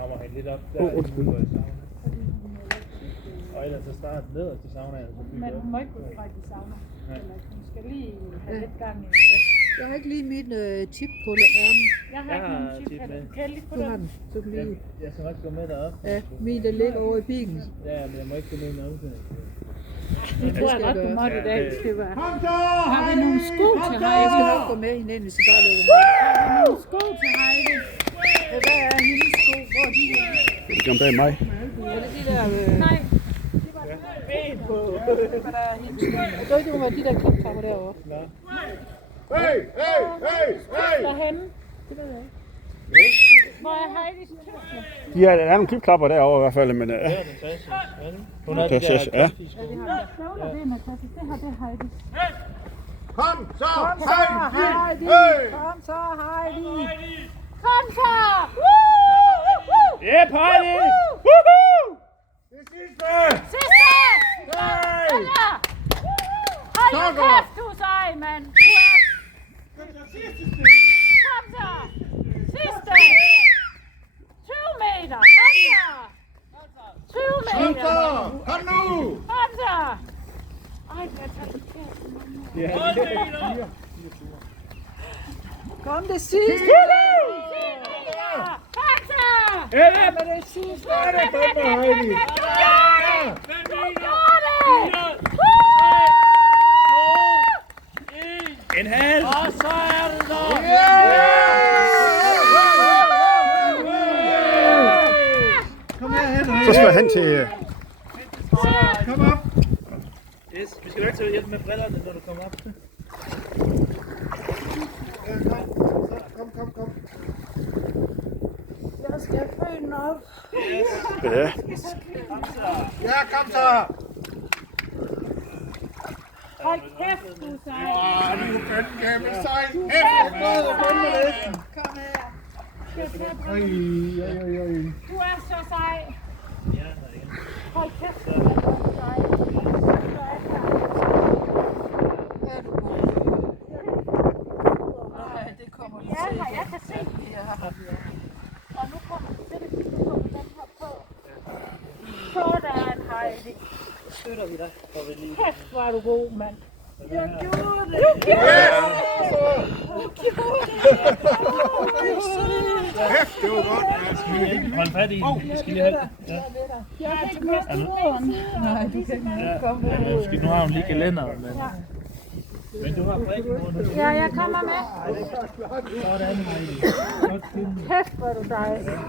varmer hende lidt op der i sauna. Og ellers så starter nederst til saunaen. Men hun må ikke gå fra de sauna. Hun skal lige have lidt gang i. Jeg har ikke lige mit chip på ærmen. Jeg har ikke nogen chip. Kan jeg lige få den? Så kan lige. Jeg skal nok gå med derop. Ja, min der ligger over i bilen. Ja, men jeg må ikke gå med i omklædning. Det tror jeg godt, du måtte i dag. Kom så! Har vi nogle sko til Jeg Heidi? skal nok gå med hende ind, hvis jeg bare lukker mig. Har vi nogle sko til Heidi? Hvad er hendes sko? Hvor er de henne? Det skal om bag mig. Er det de der... Nej. Hvad der er hendes sko? Jeg tror ikke, det må være de der kliptrapper derovre. Hey, hey, hey, hey! Derhenne? Det ved jeg ikke. Hvor er Heidis tøfler? Ja, der er nogle klipklapper derovre i hvert fald, men Det er Natasha. Hun har de Natasha, der ja. kraftige sko. Det er Natasha. Det her, det er Heidis. Kom så! Kom så, Heidi! Kom så, Heidi! Kom så! Ja, Heidi! Det sidste! Sidste! Hey! Hold nu kæft, du sej, mand! Du er... Kom så! Sidste! 20 meter! Kom så! 20 Kom meter! så! Kom nu! Kom så! Ej, jeg tager det kæft. Ja, Kom det sidste! Kom så! ja, Men det sidste! Er det for mig, Heidi? Du gjorde det! en halv! Og så er det der! Kom herhen, så skal jeg hen til... Kom op! Yes, vi skal jo ikke til at hjælpe med brillerne, når du kommer op. Kom. Jeg skal føde den op. Ja. Ja, kom så! Hold kæft, du sej! Du er fandme kæmpe sej! Hæft, jeg prøvede med det! Kom her. Ej. Du er så sej! Hold kæft, du er så sej! Er du god? Nej, det kommer du Ja, til. jeg kan se det. Ja. Og nu kommer den her på. Sådan, Heidi. Støtter vi dig. Kæft, hvor er du god, mand. Jeg gjorde det. Du gjorde det! Hæft, det var godt, Mads. Hold fat i den. Vi skal lige have den. Ja. Jeg kan ikke miste turen. Nej, du kan ikke komme Ja, måske nu har hun lige gelænder, men du har brækket. Ja, jeg kommer med. Sådan, Heidi. Godt film. Kæft, hvor er du dej. Sådan.